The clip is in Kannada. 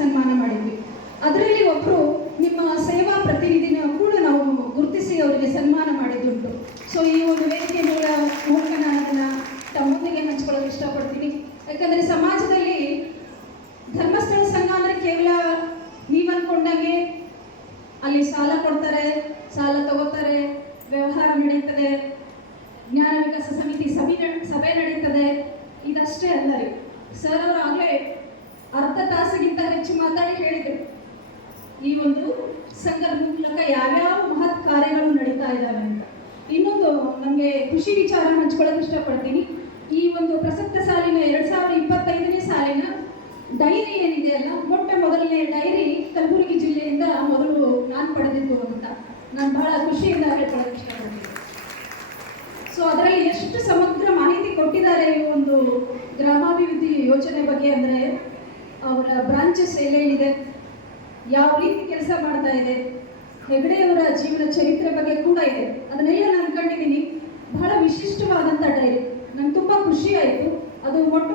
ಸನ್ಮಾನ ಮಾಡಿದ್ವಿ. ಅದರಲ್ಲಿ ಒಬ್ಬರು ನಿಮ್ಮ ಸೇವಾ ಪ್ರತಿನಿಧಿನ ಕೂಡ ನಾವು ಗುರುತಿಸಿ ಅವರಿಗೆ ಸನ್ಮಾನ ಮಾಡಿದ್ದುಂಟು. ಸೊ ಈ ಒಂದು ವೇದಿಕೆ ಮೂಲಕ ನಾನು ಅದನ್ನು ತಮ್ಮೊಂದಿಗೆ ಹಂಚ್ಕೊಳ್ಳೋಕೆ ಇಷ್ಟಪಡ್ತೀನಿ. ಯಾಕಂದರೆ ಸಮಾಜದಲ್ಲಿ ಧರ್ಮಸ್ಥಳ ಸಂಘ ಅಂದರೆ ಕೇವಲ ನೀವು ಅಂದ್ಕೊಂಡಾಗೆ ಅಲ್ಲಿ ಸಾಲ ಕೊಡ್ತಾರೆ, ಸಾಲ ತಗೋತಾರೆ, ವ್ಯವಹಾರ ನಡೀತದೆ, ಜ್ಞಾನ ವಿಕಾಸ ಸಮಿತಿ ಸಭೆ ನಡೀತದೆ, ಇದಷ್ಟೇ ಅಲ್ಲ ರೀ. ಸರ್ ಅವರು ಆಗಲೇ ಅರ್ಧ ತಾಸಿಗಿಂತ ಹೆಚ್ಚು ಮಾತಾಡಿ ಹೇಳಿದರು ಈ ಒಂದು ಸಂಘದ ಮೂಲಕ ಯಾವ್ಯಾವ ಮಹತ್ ಕಾರ್ಯಗಳು ನಡೀತಾ ಇದ್ದಾವೆ ಅಂತ. ಇನ್ನೊಂದು ನಮಗೆ ಖುಷಿ ವಿಚಾರ ಹಂಚ್ಕೊಳ್ಳೋಕೆ ಇಷ್ಟಪಡ್ತೀನಿ. ಈ ಒಂದು ಪ್ರಸಕ್ತ ಸಾಲಿನ 2025ನೇ ಸಾಲಿನ ಡೈರಿ ಏನಿದೆಯಲ್ಲ, ಮೊಟ್ಟ ಮೊದಲನೇ ಡೈರಿ ಕಲಬುರಗಿ ಜಿಲ್ಲೆಯಿಂದ ಮೊದಲು ನಾನು ಪಡೆದಿದ್ದು ಅಂತ ನಾನು ಬಹಳ ಖುಷಿಯಿಂದ ಹೇಳ್ಕೊಳ್ಳೋಕೆ ಇಷ್ಟಪಡ್ತೀನಿ. ಸೊ ಅದರಲ್ಲಿ ಎಷ್ಟು ಸಮಗ್ರ ಮಾಹಿತಿ ಕೊಟ್ಟಿದ್ದಾರೆ ಈ ಒಂದು ಗ್ರಾಮಾಭಿವೃದ್ಧಿ ಯೋಜನೆ ಬಗ್ಗೆ ಅಂದರೆ, ಅವರ ಬ್ರಾಂಚಸ್ ಎಲ್ಲೆಲ್ಲಿದೆ, ಯಾವ ರೀತಿ ಕೆಲಸ ಮಾಡ್ತಾ ಇದೆ, ಹೆಗಡೆಯವರ ಜೀವನ ಚರಿತ್ರೆ ಬಗ್ಗೆ ಕೂಡ ಇದೆ. ಅದನ್ನೆಲ್ಲ ನಾನು ಕಂಡಿದ್ದೀನಿ. ಬಹಳ ವಿಶಿಷ್ಟವಾದಂಥ ಡೈರಿ. ನಂಗೆ ತುಂಬ ಖುಷಿ ಆಯಿತು. ಅದು ಮೊಟ್ಟ